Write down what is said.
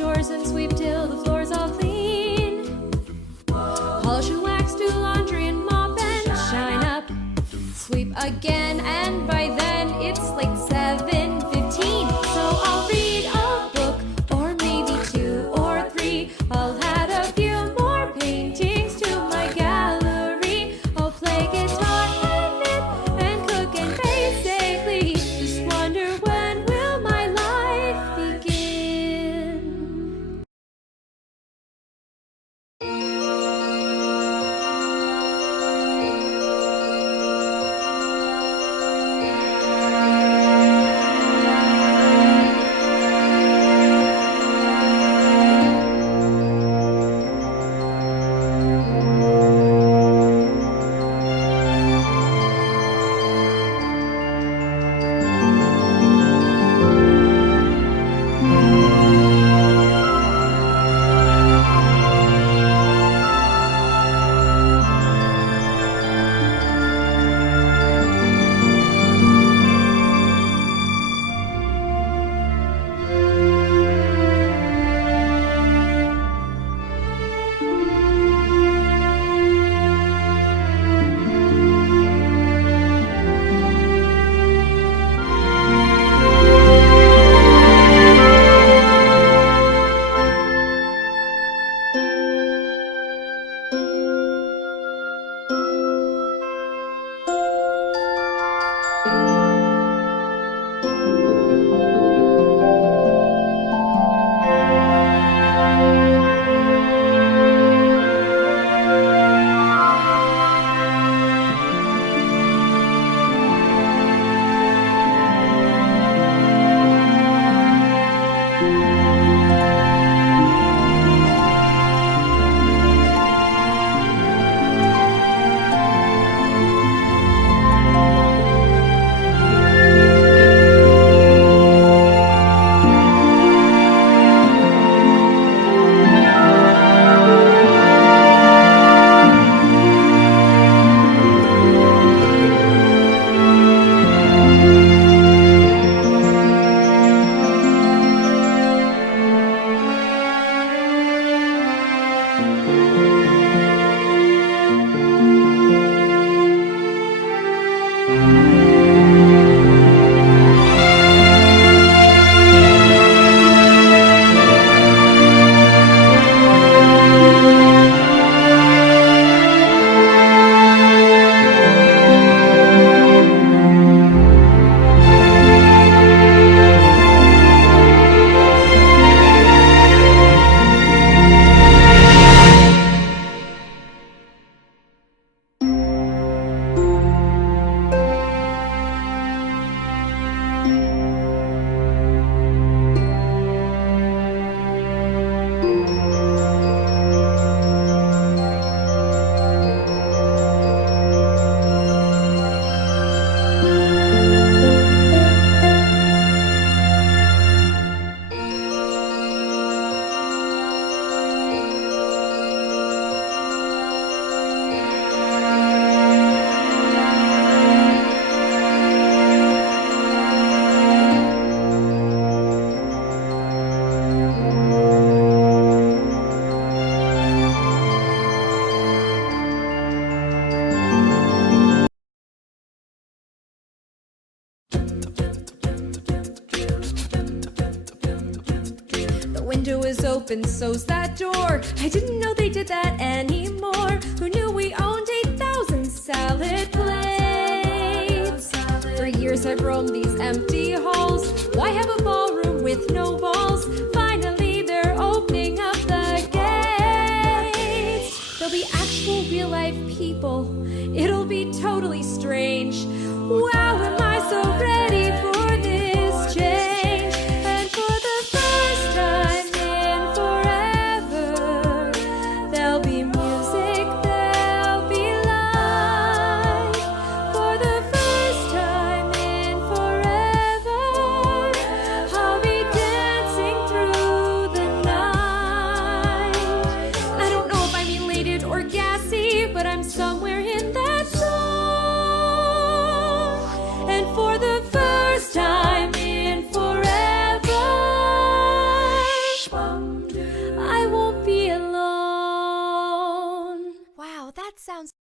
chores and sweep till the floor's all clean. Polish and wax, do laundry and mop and shine up. Sweep again, and by then it's like 7:15. So I'll read a book, or maybe 2 or 3. I'll add a few more paintings to my gallery. I'll play guitar and knit and cook, and basically just wonder, when will my life begin? Window is open, so's that door. I didn't know they did that anymore. Who knew we owned 8,000 salad plates? For years I've roamed these empty halls. Why have a ballroom with no walls? Finally they're opening up the gates. There'll be actual real life people. It'll be totally strange. Wow, am I so ready for this change? And for the first time in forever, there'll be music, there'll be life. For the first time in forever, I'll be dancing through the night. I don't know if I'm elated or gassy, but I'm somewhere in that song. And for the first time in forever, sounds